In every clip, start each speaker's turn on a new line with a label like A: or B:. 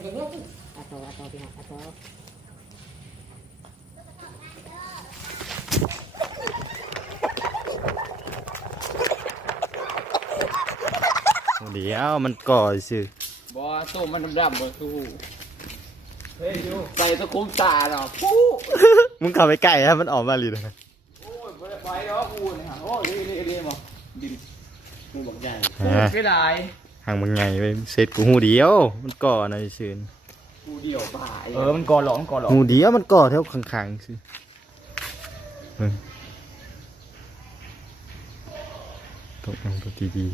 A: อาโตอาโตพี่น้องอาโต
B: เดี๋ยวมันก่อซื่อ
C: บ่ตู้มันดำๆบ่ตู้เฮ้ยอยู่ใส่ตะคุมตาเนาะปู้
B: มึงเข้าไปใกล้ฮะมันออกมาเลยนะ
C: โอ้ยบ่ได้ไปดอกกูนี่ฮะโอ้ยนี่นี่บ่ดินมึงบอกใหญ่
B: ฮะ
C: ไม่ได้
B: ห่างมึงไงไปเสร็จกูหูเดียว มันก่อในะซื่อ
C: กูเดียวบ่าย
D: เออมันกอหลองกอหลอง
B: หูเดียวมันก่อแถวข้างๆซื่อเบิ่งตกลงตัวดี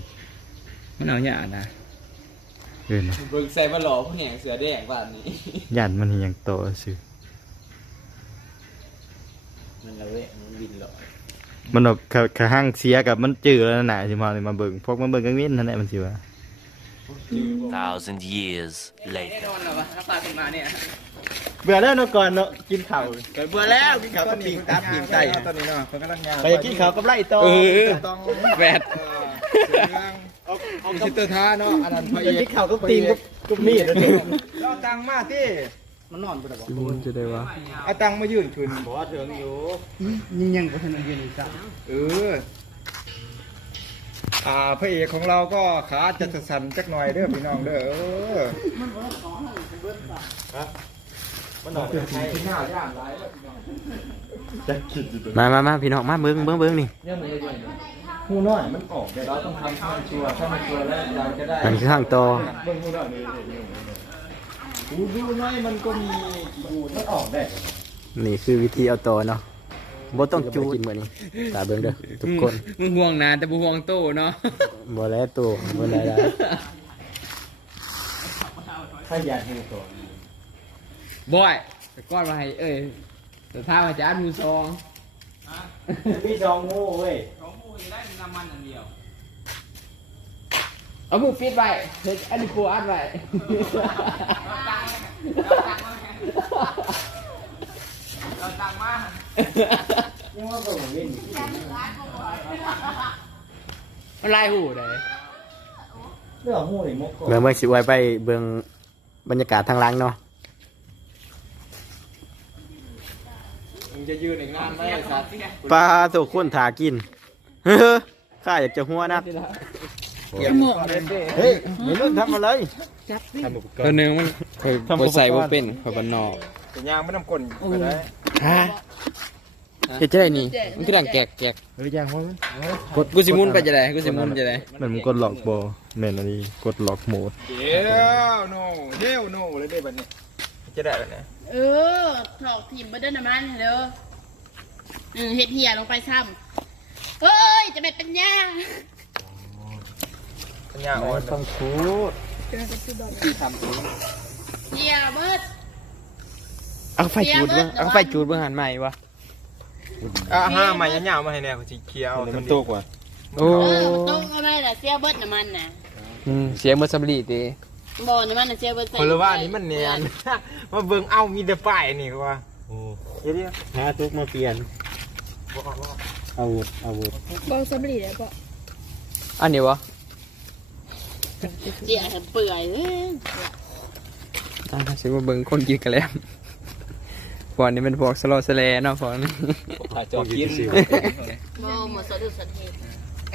D: มันเอาหยานะ
B: ๆเดินนะ
C: เบิ่งใส่มาหล่อผู้แหงเสือแดงบ้านนี้
B: ยันมันยังโตซื่อ
C: มันละเว้ยมันบินหล่อ
B: มันแบบขะขะห้างเสียกับมันจืดแล้วน่ะสิมาเลยมาเบิ่งพวกมันเบิ่งกังเว้นนั่นแหละมันสิว่า
E: thousand years
C: แน่
E: later.
C: นอนแล้ววะถ้าตาขึ้นมาเนี่ย
B: เบื่อแล้วเนาะก่อนเนาะกินข้าว
C: เบื่อแล้วกินข้าวกับปิ้งตับปิ้งไก่
D: ตอนนี้เนาะเขากำลังยาว
B: ไปกินข้าวกับไล่โต
C: เออ
D: ต้อง
C: แวด
D: เอาชิตเตอร์ท่าเนาะอันนั้นพระ
B: ไป
D: เอก
B: กินข้าวกับตีนกับกับมีดแล้วเนี่ย
D: เอาตังค์มาที่มันนอนบ่ได้บ่
B: มันจะได้วะ
D: เอาตังค์มายื่นคืน
B: บ่ว่าถึงอยู่
D: นี่ยังบ่ทันยืนอีกจ้ะเออ อ่าพระเอกของเราก็ขาจะสั่นๆจักหน่อยเด้อพี่น้องเด้อเออ
B: มันออกเป็นไทย
D: หน้าย่างหลาย
B: จะคิดอยู่ตัว
F: มามามาพี่น้องมาเบิ้งเบิ้งเบิ้งนี่
B: หูน้อยมันออกได้
D: เราต้องทำให้มันชัวร์ถ้ามันชัวร์แล้วเราจะได้
F: อันคือข้างต่อ
D: เบิ่งหูหน่อยนี่นี่หูดูหน่อยมันก็มีหูมันออกได้
F: นี่คือวิธีเอาต่อเนาะ บ่ต้องจูดกินมื้อนี้ตาเบิ้งเด้อทุกคน
C: มึงห่วงนานแต่บ่ห่วงตู้เนาะ
F: บ่แล้วตัวบ่ได้แล้ว
B: ถ้าอยากให้ตัว
C: บอยแต่ก้อนมาให้เอ้ยแต่ถ้ามาจะอัดมือซอง
B: พี่จองงูเว้ย
C: ของมูจะได้น้ำมันอันเดียวเอามือปิดไว้เฮ็ดอันนี้ปูอัดไว้เราตังมา
B: ยังว่าผมเล่น
C: มันลายหูได้
B: เรื่องหูนี่มกก่อน
F: เบิ่งเบิ่งสิไว้ไปเบิ่งบรรยากาศทางหลังเนาะ
C: มึงจะยืนอีกนานไหมไอ้สัตว์
F: ปลาตัวคนถากินเฮ้อข้าอยากจะหัวนัก
C: เกี่ยวหมวกเลยเด้
B: เฮ้ยไม่รู้ทำอะไร
C: ตัวหนึ่งมันเคยบ่ใส่บ่เป็นเคยบ้านนอก
D: แต่ยางไม่น้ำกลนก็ได้
F: ฮะเฮ็ดจังได๋นี่
C: มันคือดังแกกแกก
B: เฮ้ยยังว่า
C: กดกูสิมุนไปจะได้กูสิมุนจะได้
B: มันมันกดล็อกบอแม่นอันนี้กดล็อกโหมด
D: เดี๋ยวโน่เดี๋ยวโน่เลยได้บัดนี้จะได้แล้วนะ
G: เออถอกทีมเบอร์เดอร์น้ำมันเด้ออืมเฮ็ดเหียลงไปซ้ำเอ้ยจะเป็นปัญญา
D: ปัญญาอ่อน
B: ต้องพูด
C: ที่ทำเอง
G: เหียเบิด
F: เอาไฟจูดเบิ่งเอาไฟจูดเบิ่งหันใหม่วะ
D: อะห้าใหม่ยาวๆมาให้แน่สีเขียว
B: มันตกว่ะ
F: โอ้
G: เออต้องอะไรล่ะเสียเบิดน้ำมันน่ะ
F: อืมเสียงบ่สำลีติ
G: บ่น้ำมันน่ะเสียเบิดใส่
D: คนละว่านี่มันเนียนมาเบิ่งเอ้ามีแต่ป้ายนี่ก็ว่า
B: โอ้
D: เดี๋ยวเดี๋ยว
B: หาทุกมาเปลี่ยนอาวุธอาวุธ
G: บ่สำลีได้บ่
F: อันนี้วะ
G: เจียให้เปื่อยเอ้ย
F: อ่าสิมาเบิ่งคนกินกันแล้ว พวกนี้เป็นพวกสโลสแลเนาะพวกนี้
C: ถ้าจอกิน
G: บ่หมดสะดุดสะเท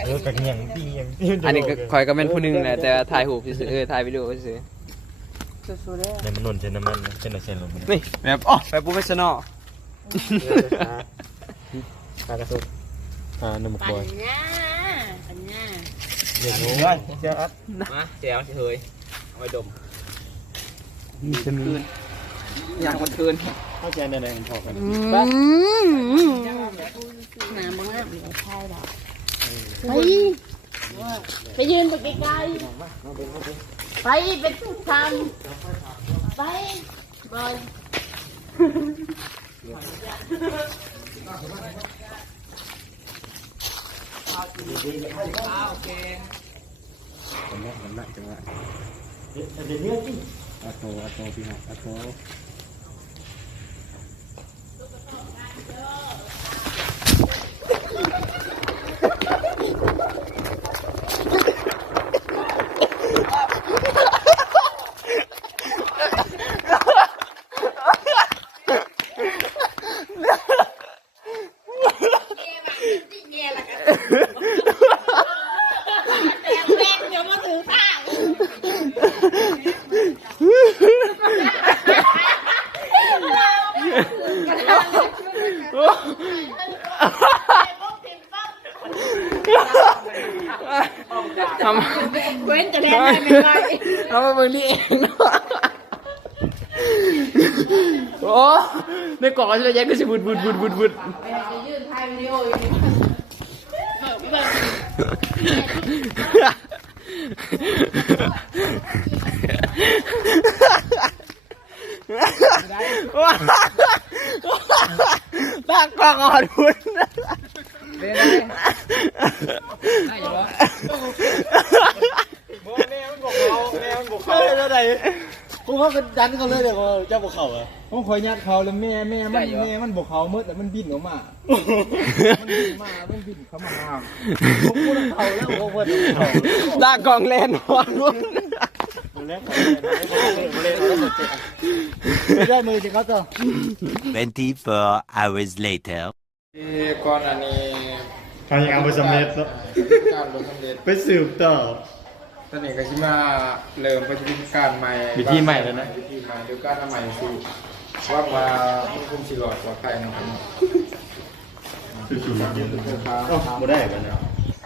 B: เออกันยังปียัง
F: อันนี้ก็คอยก็เป็นผู้หนึงแหละแต่ถ่ายรูปซื่อเออถ่ายวิดีโอซื่อ
B: เนี่ยมันหล่นเช่นน้ำมันเช่นอะไรเช่นลงไป
F: ๆนี่แบบอ๋อแบบโปรเฟชชั่นอล
B: ตากระสุกอ่าน้ำมัน
G: ปั
B: กอย
G: ญญาปัญญา
B: เดี๋ยวรู้
D: เดี๋ยวอัด
C: มาแจวเฉยเอาไว้ดม
F: นี่จะมี
C: อยากมันคืน
B: เข้าใจในแรงพอกัน
G: อืมน้ำบ่งามเหลือใช่ดอกไปไปยืนไปไกลๆไปเป็นผู้ทำไปบอล
B: เดี๋ยวเนี้ยที่อาโตอาโตพี่ฮะอาโต
F: ทำ
G: เว้นจะแล่นได้ไม่ได้
F: เอามาเบิ่งนี่เองเนาะโอ้ในกล่องเราจะแยกก็สิบุดบุดบุดบุดบุด
G: ยืนถ่ายวิดีโออยู่นี่
F: ว้าตากล่องอ่อนบุด
C: ได้อยู่วะ
D: แม่มันบอกเขาแม่มันบอกเขา
B: เฮ้ยแล้วไหน
D: พวกเขาก็ดันเขาเลยเดี๋ยวเจ้าบอกเขาอะผมคอยยัดเขาแล้วแม่แม่มันแม่มันบอกเขาเมื่อแต่มันบินออกมามันบินมามันบินเข้ามาห้ามผมพูดเขาแล้วผมพูดเขา
F: ตากกล่องแลนหัวบุด
D: แล้วเขาเล่นแล้วเจ็บไม่ได้มือจริงเขาต่อ
E: 24 hours later.
D: ก่อนอันนี้
B: เขายังเอาไปสำเร็จแล้ว
D: การลงสำเร็จ
B: ไปสืบต่อ
D: ตอนนี้ก็ชิมาเริ่มปฏิบัติการใหม่
B: วิธีใหม่แล้วนะ
D: วิธีใหม่เดี๋ยวการทำใหม่สิว่ามาควบคุมสิหลอดปลอดภัยนะครับ
B: ก็บ่ได้กันนะ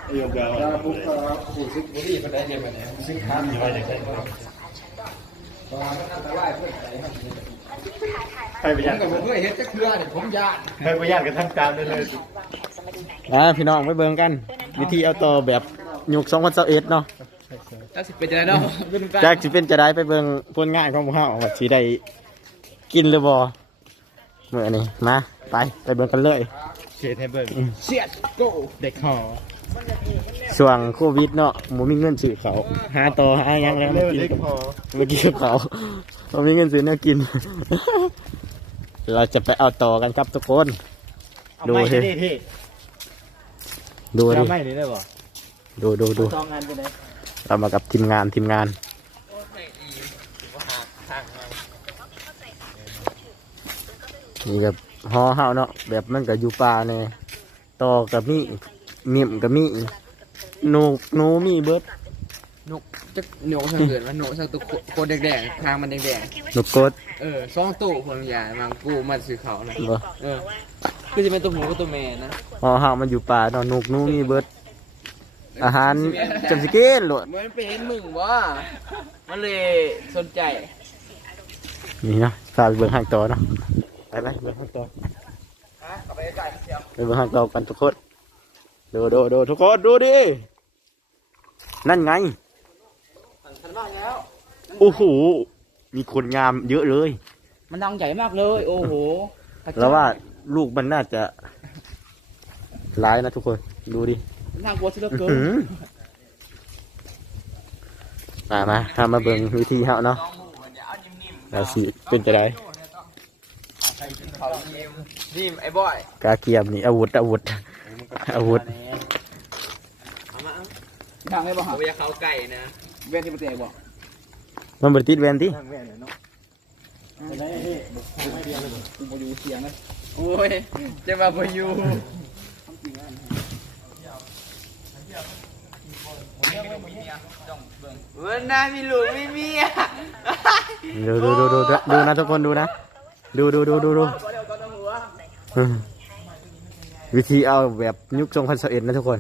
B: ไอ้ยกเอา
D: แล้วปุ๊บก็ผู้ซึกบุรีก็ได้เรียนมาเนี่ยซึ่งทำอยู่ว่าอย่างไรเพราะว่ามันอันตรายเพื่อนใจมัน
B: ไปประห
D: ผ
B: ยั
D: ม
B: ด
D: กับผมเคยเห็นจักเทื่อเนี่ยผมญาติ
B: ไปประหยัดกันทั้งจานได้เลย
F: อ่าพี่น้องไปเบิ่งกัน วิธีเอาต่อแบบยุค2021เนาะ
C: ถ้าสิเป็นจะได้เนาะเป็นการ
F: จากสิเป็นจะได้ไปเบิ่งผลงานของพวกเฮาว่าสิได้กินหรือบ่มื้อนี้มาไปไปเบิ่งกันเลย
B: เสียให้เบิ่ง
C: เสียดโก้
B: เด็กหอ
F: ช่วงโควิดเนาะบ่มีเงินซื้อเขาวหาต่อหาหยังแล้วมากิน
B: เด็ก
F: กับ
B: หอ
F: มากินกับเขาวบ่มีเงินซื้อแนวกิน เราจะไปเอาต่อกันครับทุกคน
B: เอา
F: ดู
B: ไม่
F: สิ
B: ได้พี่
F: ดูดิ
B: เอาไม่ได้ได้ บ่
F: ดูดูดู
B: ซองงานไปไหน
F: เรามากับทีมงานทีมงานนี่กับฮอเฮาเนาะแบบมันก็อยู่ป่าเนี่ยต่อกับมีเมียมกับมีหนูหนูมีเบิด
C: นกจะหนูสังเกตว่าหนูสังตัวโคตรแดงๆทางมันแดง
F: หนูกด
C: ๆเออสองตู้คนละอย่างมันกูมันสีขาวนะ
F: บ่
C: เออคือจะเป็นตัวหมูกับตัวแม่นะ
F: ฮอเฮามันอยู่ป่าเนาะหนูหนูมีเบิด อาหารจำสิกินโลด
C: เหมือนไปเห็นมึงว่ามันเลยสนใจ
F: นี่เนาะฝากไปเบิ่งห้างต่อเนาะไปไปเบิ่งห้างต่อไปเบิ่งห้างต่อกันทุกคนดูดูดูทุกคนดูดิ นั่นไงโอ้โหมีคนงามเยอะเลย
C: มันดังใหญ่มากเลย โอ้โห
F: แล้วว่าลูกมันน่าจะร้ายนะทุกคน ดูดิ
C: น่ากลัวสุดเหลือเกิน
F: อื้อหือมามาทำมาเบิ่งวิธีเฮาเนาะเราสิเป็นจะได้
C: นี่ไอ้บอย
F: กาเกียมนี่อาวุธอาวุธอาวุธ
C: ดังไอ้บอยเขาอยากเขาไก่นะเว้นที่มันเตะบอก
F: มันบริติดแวนที่
C: กูมาอยู่เสียงนะโอ้ยจะมาพยู มันน่ามีหลูกมีเมีย
F: ดูดูดูดูดูดูนะทุกคนดูนะ ดูดูดูดูดูวิธีเอาแบบยุคทรงพันสเอ็ดนะทุกคน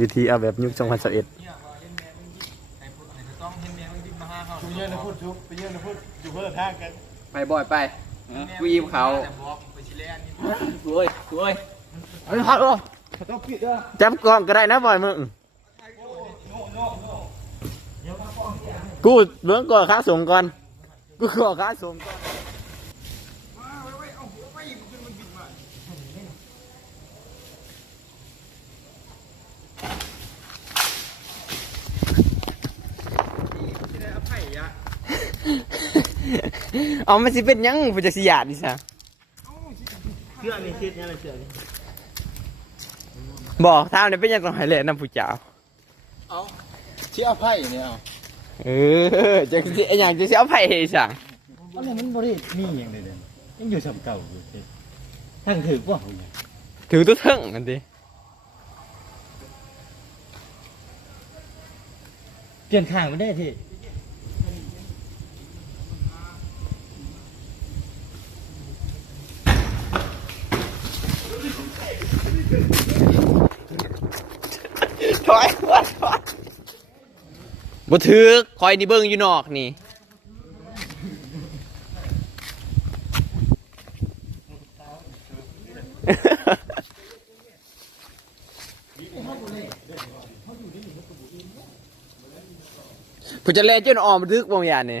F: วิธีเอาแบบยุคทรงพันสเอ็ด
C: ไปบ่อยไปกูยิ้มเขาสวยสวยเฮ้ยฮัลโหล
F: จับกล้องก็ได้นะบอยมึงกูเบื้องก่อนค้าส่งก่อน กูขอค้าส่งก่อนเอามันสิเป็นหยังผู้จักสิยาดดิซะ
B: เชื่อนี่คิดยังไงเชื่อนี่
F: บอกทางนี้เป็นหยังต้องให้เล่นน้ำผู้เจ้า
D: เชี่ยไพ่เนี่ยเอา
F: เออจะสิไอ้หยังจะสิเอาไผให้สั่ง
B: อันนี้มันบ่ได้มีอย่างใดเลยยังอยู่สำเก่าอยู่เด้ทั้งถือว่า
F: ถือตัวเทิงกันดิ
D: เปลี่ยนข้างมันได้ที่
C: ถ อยบ่ถือคอยนี่เบิ่งอยู่นอกนี่ผู้จะเล่นจนออมดึกบ่างนี่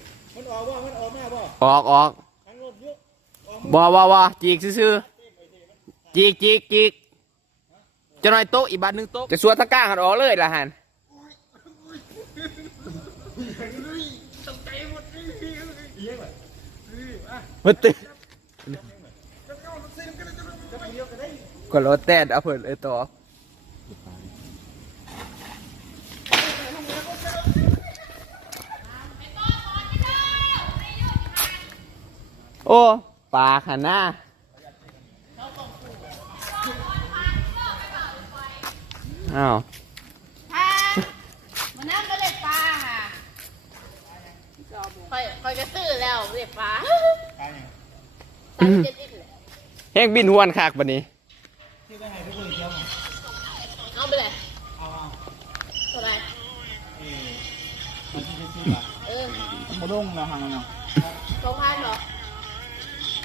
D: มันออกว่ามันออกแม่บ่
C: ออกออก
D: ทั้งรถยุก
C: บอบ่บ่จีกซื่อๆจีกจีกจีกจะหน่อยโต๊ะอีกบานหนึ่งโต๊ะจะสวนตะกร้างกันออกเลยละหันมันตื่นก็รถแต้นเอาเพิ่นเลยต่อ โอ้ปลาขันหน้าอ้าว
G: อ่ามันนั่งก็เลยปลาค่ะคอยคอยกระซื้อแล้วเรียบปลาใส่เจ็ดจิตเลย
C: แห้งบินหวนคักบันนี้
G: เอาไปเลยเท่าไหร่เออ
D: มาลงนะห่างเนาะ
G: สองพันเหรอ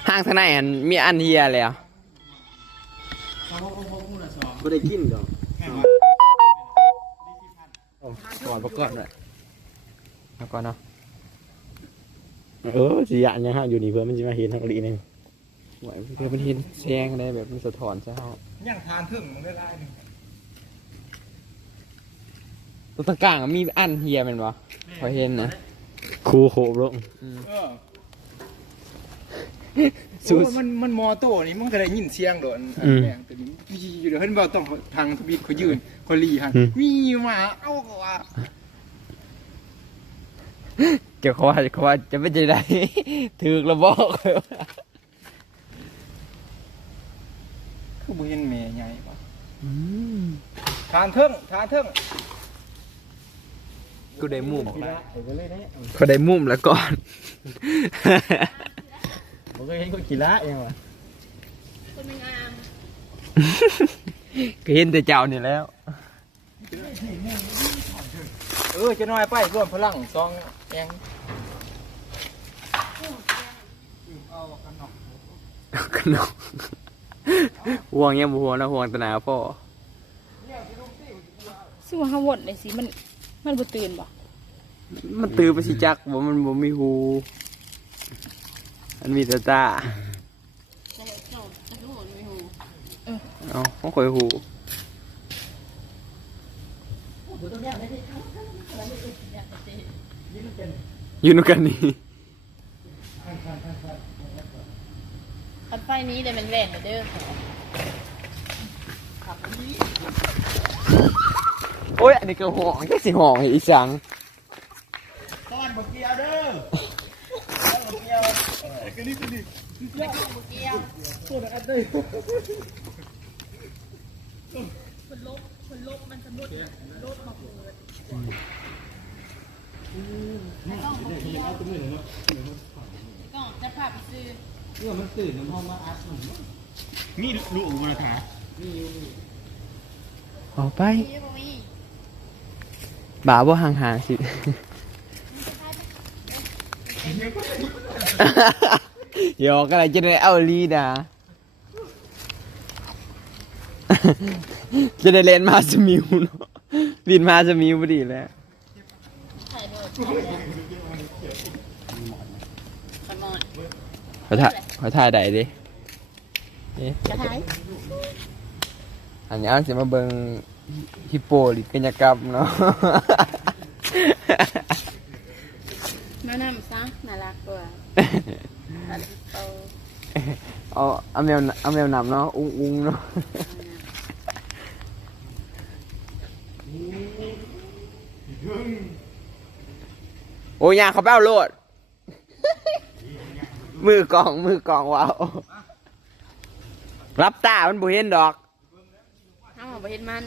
C: ห้างทางไหนอันมีอันเฮียแล้ว
F: ไม่ได้กินดอก
C: ก่อนประกอบด้วยแล้วก่อนเนาะ
F: เออสิยะยังฮะอยู่นี่เพื่อมันจะมาเห็นทางลีนี่
C: ไหวเพื่อเป็นเห็นแสงได้แบบมันสะท้อนใช่ไหม
D: ย่างทานถึงมันได้ไล่หนึ่ง
C: ตัวตะกร้างมีอันเฮียแมันวะพอเห็นนะ
F: ครูโคบลง
D: เออ
C: สู้
D: โอ้มันมันมอโต้นี่มันก็ได้ยินเสียงโดนอันแม่งตัวนี้อยู่เดี๋ยวเห็นบ่ต้องทางทบิดเขายืนเขาลีหันมีมาเอาก็ว่า
C: เจะเขาว่าเขาว่าจะไม่ใจได้ ถือกระบอกเลยว่า
D: คือบ่เห็นแม่ใหญ่ป่ะทานเทิงทานเทิง
C: กูได้มุม
D: กีฬาไอ้ก็เลยได้
C: เขาได้มุมแล้วก่อน
D: บ่เคยเห็นคนกีฬาเองว่ะ
G: คนงาม
C: ก็เห็นแต่เจ้านี่แล้ว
D: เออจะน้อยไปร่วมพลังซองแอง
C: ขนมห่วงยังบ่ห่วงนะห่วงแตหนาพ่อ
G: ซึ่งว่าเขาวนเลยสิมันมันบ่ตื่นบ่
C: มันตื่นไปสิจักบ่มันบ่มีหู มันมีแต่ตาเอาเขาคอยหูอยู่นำกันนี่
G: คันไฟนี้เลยมันแหวนเด้อ
C: โอ้ย อันนี้ก็ห่องแค่สิห่องอีสัง
D: ก้อนบ่เกี่ยวเด้อก้อนบ่เกี่ยว กระดิกกระดิก
G: เกี่ยว
D: โคตรอัดเลย
G: คนลบคนลบมันสมมุติลบมาเปิดแล้วก็บ่เกี่ยวก็จะพาไปซื้อ
D: เนี่ยมันตื่นน้ำห้องมาอัดมันมีลูกอุมาถา
C: ออกไป
G: บ่า
C: วว่าห่างๆสิ หยอกอะไรจะได้เอาลีนะจะได้เล่นมาสมิวเนาะลินมาสมิวพอดีแล้ว
G: ขโมย
C: ขอถ่ายขอถ่ายใดดิ
G: กระถาย
C: อันนี้เอาสิมาเบิ่งฮิปโปหรือกัญญกรรมเนาะ
G: มานำซะน่ารักกว่าอันโต
C: เอาเอาแมวเอาแมวนำเนาะอุ้งอุ้งเนาะโอ้ยยางเขาเป้าโลด มือกองมือกองว้าวรับตา มันบ่เห็นดอก
G: ห้ามเอาไปเห็นมัน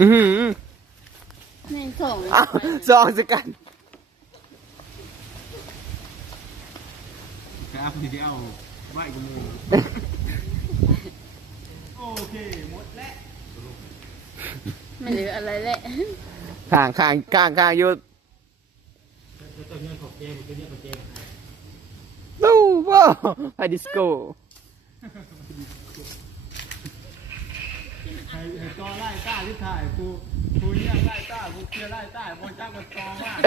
C: อื้อหือ
G: ในส่ง
C: อ้าวซองสกัน
D: ครับพี่เอาไหวกูมูโอเคหมดแล้ว
G: ไม่เหลืออะไรแหละ
C: ข้างข้างข้างข้างอยู่ดูว้าวไฮดิสโก้
D: ไอ้ไอ้ตอไล่ต้าที่ถ่ายกูกูเนี่ยไล่ต้ากูเคลียร์ไล่ต้าบอลจ้างมันตอมาก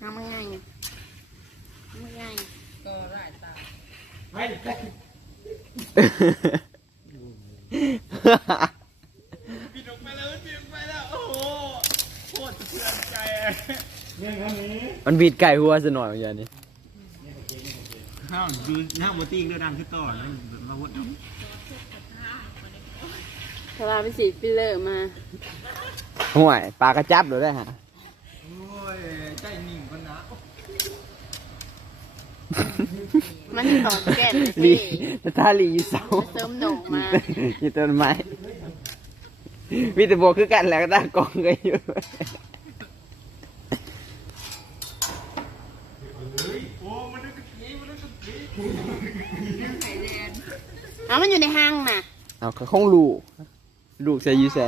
G: ทำยังไงทำยังไง
D: ปิดออกไปแล้วปิดออกไปแล้วโอ้โหโคตรสะเทือนใจเนี่ยครับนี้
C: มันบีดไก่หัวซะหน่อยอย่างนี้
D: ข้าวดูหน้าโมติ้งด้วยดังขึ้นต่อนะมาวัด
G: ทลาไปสีฟิลเลอร์มา
C: ห่วยปลากระจับหรือได้ฮะ
D: โอ้ยใจนิ่งกันนะ
G: มันสองแก่น
C: ลี
G: สิ
C: ถ้าลีอยู่เสา
G: เติมหนกมา
C: อยู่ต้นไม้มีแต่บวกคือกันแหล้วก็ตากองกันอยู่
G: เอามันอยู่ในห้างน่ะ
C: เอาเขาคงลูก ลูกใส่อยูใส่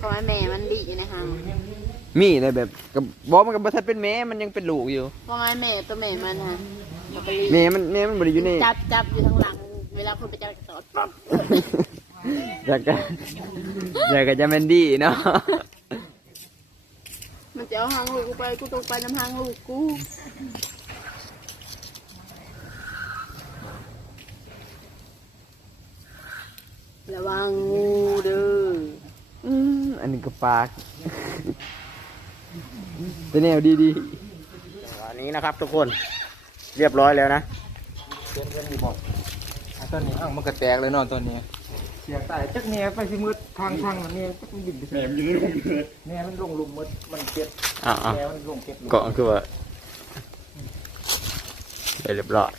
G: ขอให้แม่มันดีอยู่ในห้าง
C: มีอะไรแบบกับบอกมันกับบัทัดเป็นแม่มันยังเป็นลูกอยู่
G: ว่าไงแม่ตัวแม่มันฮะมันก็รีบ
C: แม่มันแม่มันบริอยู่ใน
G: จับจับอยู่ข้างหลัง เวลาคนไปจับกระสอบปั๊บ
C: อยากจะอยากจะเป็นดีเนาะ
G: มันจะเอาหางลูกกูไปกูต้องไปน้ำหางลูกกู ระวังงูเด้อ
C: อืมอันนี้ก็ปากเป็นแนวดีดี
F: วันนี้นะครับทุกคนเรียบร้อยแล้วนะ
D: ตอนนี้อ้างมันกระแตกเลยนอนตอนนี้เสียงตายจักแม่ไปสิมืดทางทางมันเนี่ยจักมันบินไปแม่มันยืนแม่มันลงลุมมืดมันเก็บ
F: อ่า
D: แม่มันลงเก็บ
F: ๆก็คือว่าได้เรียบร้อย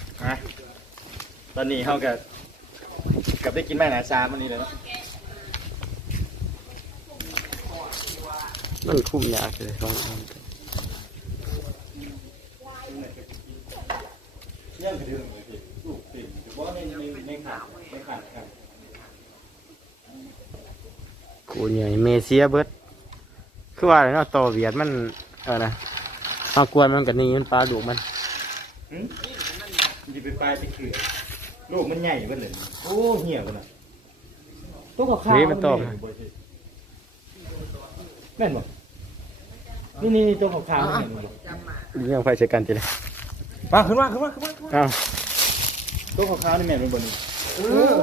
B: ตอนนี้เขากับ กับได้กินแม่นาซามันนี่เลยเนาะ
F: มันคุ้มยากเลยของอัน
B: เรื่องกระเดื่องเลยพี่ลูกติดหรือว่าในในในขาในขาครับ
F: กูเนี่ยเมเซียเบิดคือว่าอะไรเนาะต่อเวียดมันเออนะเอากวนมันกับนี่มันปลาดุมัน
B: มันจะไปปลายไปเขื่อน ลูกมันใหญ่เบิ่เลยโอ้เหี้ยกันนะ
D: ตัวขาว
F: เฮ้ยมันตอบ
B: แม่นบ่นี่นี่นี่ตัวขาวๆนี่แม่นบ่
F: เรื่องไฟใช้กันจีเลย
D: มาขึ้นมาขึ้นมาขึ้นมา
F: อ้าว
B: ตัวขาวๆนี่แม่นบ่นี่
D: เออ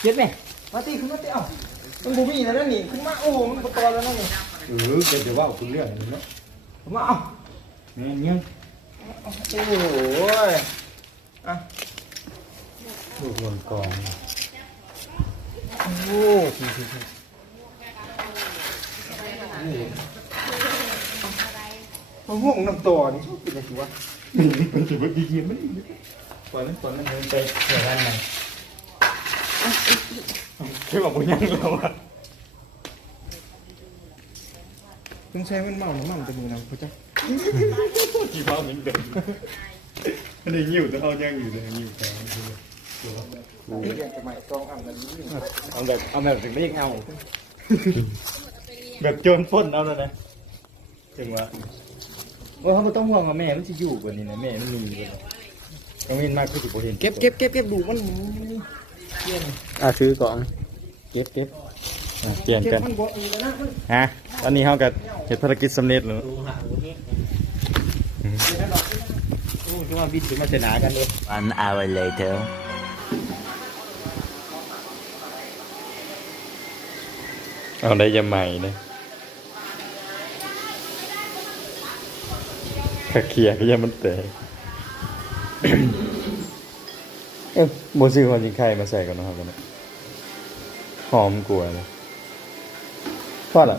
D: เก็บแม่มาตีขึ้นมาตีเอ้ามันบูมี่นะนั่นนี่ขึ้นมาโอ้โหมันปตอแล้วนั่นนี่
B: เออเดี๋ยวว่าคุณเรื่องนี้เนาะ
D: ขึ้นมาเอ้า
B: แม่นยัง
D: โอ้โห
B: ลูกหล่นกอง
D: โอ้โหมันห่วงน้ำตัวนี่ชอบกินอะไรวะ
B: มันจะบ่ดีเยี่ยมมันปล่อยมันปล่อยมันเดินไปเดี๋ยวนั้นมันคือว่าบ่ยังแล้วอะ
D: ต้องใช้มันเมาหรือเมาจะมีนะพ่อจ๊ะ
B: กี่เมาเหมือนเดิมอันนี้ยิ้วแต่เขายังอยู่เลยยิ้วแต่ เอาแบบเอาแบบถึงเรียกเอาแบบโจรพ่นเอาแล้วนะถึงว่าว่าเขาบ่ต้องห่วงว่าแม่มันจะอยู่บนนี้นะแม่มันมีบนนี้กังเวินมากคือสิบ่เห็น
D: เก็บเก็บเก็บเก็บดูมัน
F: อะซื้อกล่อง
B: เก็บเก็บอะเปลี่ยนกันฮะตอนนี้เขากับเฮ็ดภารกิจสำเร็จแล้ว
D: โอ้จะมาบินถึงมาเสนากันเลย
E: One hour later.
B: เอาได้จะใหม่เลยถ้าเคลียร์ก็ยังมันแตกเอ้ยโบซื้อความจริงไข่มาใส่กันนะครับกันหอมกลัวเลยพอละ